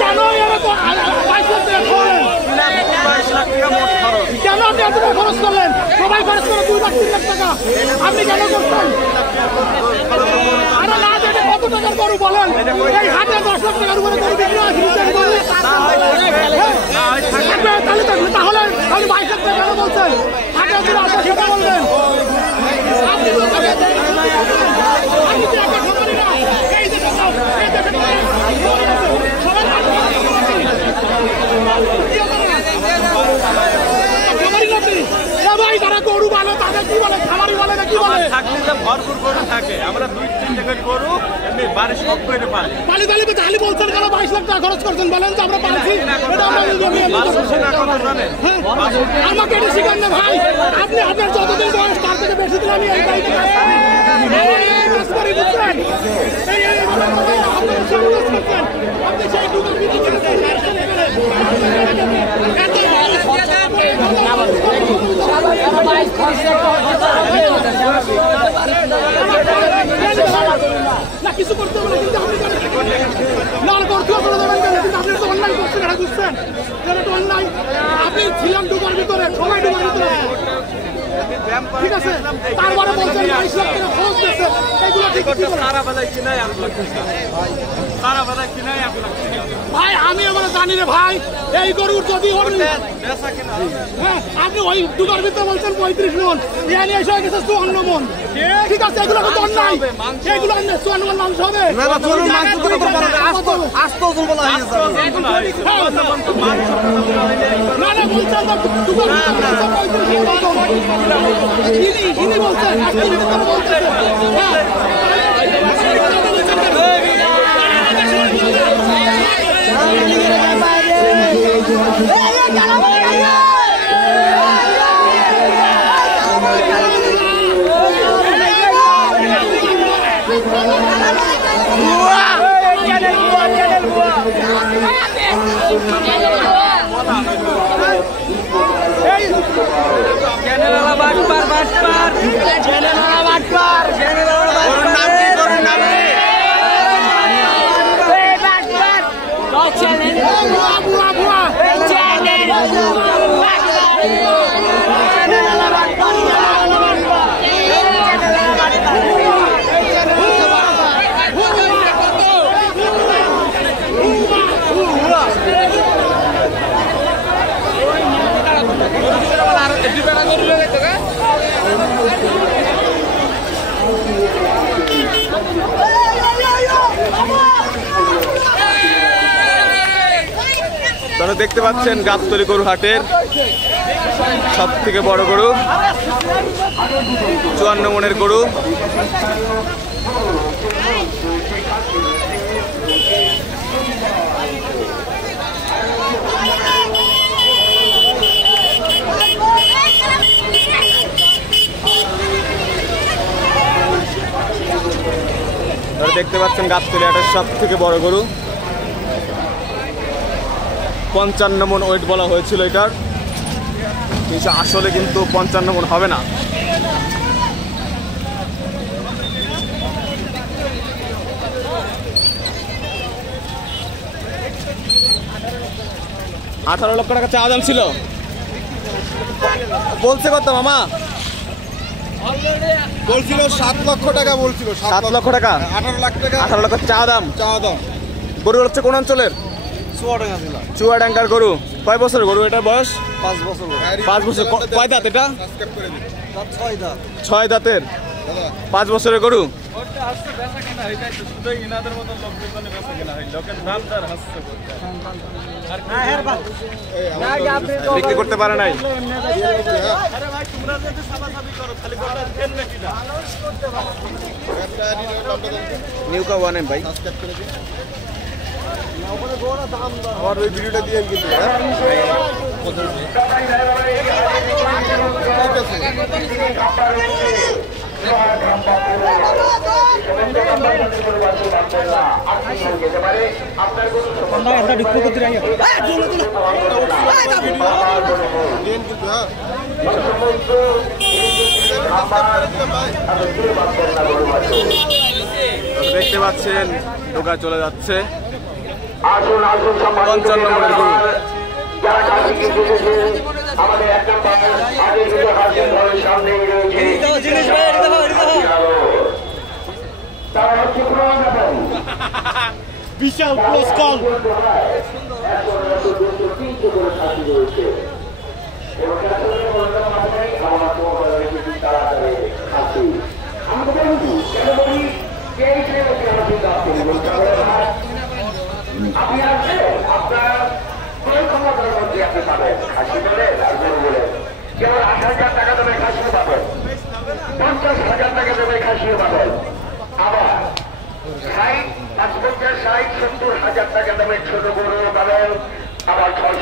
কেন এরকম 22 লাখ টাকা কেন আপনি এত টাকা খরচ করলেন? সবাই খরচ করে 2 লাখ 3 লাখ টাকা, আপনি কেন করছেন? আরে না, এটা কত টাকার গরু বলেন? এই হাটে 10 লাখ টাকার উপরে গরু বিক্রি হয়, তাহলে আপনি 22 লাখ টাকা কেন বলছেন? হাটে যদি আসে সেটা বলবেন। আপনি তো একটা খামারি না, এই যে ভাই তারা গরু বলে, তাদের কি বলে, খামারি বলে না কি বলে? ভরপুর গরু থাকে, আমরা 2-3 টাকার গরু এমনি বাড়ি সব করে পালি তাহলে তাহলে বলছেন কেন 22 লাখ টাকা খরচ করছেন? বলেন তো আমরা পালছি, আমাকে এটা শিখান না ভাই। আপনি আপনার যতদিন বয়স তার থেকে বেশি দিন আমি এই বাড়িতে কাজ করি, বুঝছেন? আপনি সেই দোকান না কিছু করতে হবে, কিন্তু আপনি না করতে হবে, আপনি তো অন্যায় করছেন, এটা বুঝছেন? অন্যায়। আপনি ছিলেন ডুবার ভিতরে, সবাই ডুবার ভিতরে, ঠিক আছে? তারপরে বলছেন 22 লাখ টাকা খরচ দিয়েছে, এগুলো ঠিক ভাই। আমি এবার জানি রে ভাই, এই গরুর যদি হ্যাঁ আপনি ওই দুটার ভিতরে বলছেন 35 মন, এখানে এসে গেছে 54 মন, ঠিক আছে? এগুলো তো অন্যায়, এগুলো 54 মন মাংস হবে না, না বলছেন ইনি বলছেন আপনারা দেখতে পাচ্ছেন গাবতলী গরু হাটের সব থেকে বড় গরু, 54 মনের গরু। দেখতে পাচ্ছেন গাবতলী হাটের সব থেকে বড় গরু, 55 মন ওয়েট বলা হয়েছিল এটার, কিন্তু আসলে কিন্তু 55 মন হবে না। $18 লক্ষ টাকা চা দাম ছিল, বলছে কত মামা? বলছিল 7 লক্ষ টাকা, বলছিল 7 লক্ষ টাকা, 18 লাখ টাকা, 18 লক্ষ চা দাম। গরু হচ্ছে কোন অঞ্চলের? চুয়াডাঙ্গার গরু। কয় বছর গরু এটা বয়স? 5 বছর। 5 বছর। কয় দাঁত এটা? 6 দাঁতের, 5 বছরের গরু। বিক্রি করতে পারে নাই। নিউকা ওয়ান এম ভাই, আমার ওই ভিডিওটা দিয়ে কিন্তু দেখতে পাচ্ছেন ঢোকা চলে যাচ্ছে। আসুন আসুন সম্মানিত 55 নম্বরের গরু। যারা কাছে কিনতে এসেছেন আমাদের 1 নম্বর আগে কিন্তু হাসিন ঘরের সামনেই রয়েছে তারা হচ্ছে পুরো ব্যাপারী বিশাল ক্লোজ কল আপনি আসছেন আপনার ক্রয় ক্ষমতার মধ্যে আপনি পাবেন খাসি বলেন আর গরু বলেন কেবল 8,000 টাকা দেবে খাসিও পাবেন 50,000 টাকা দেবে খাসিও পাবেন আবার 60, 55, 60, 70,000 টাকা দামের ছোট গরুও পাবেন আবার 6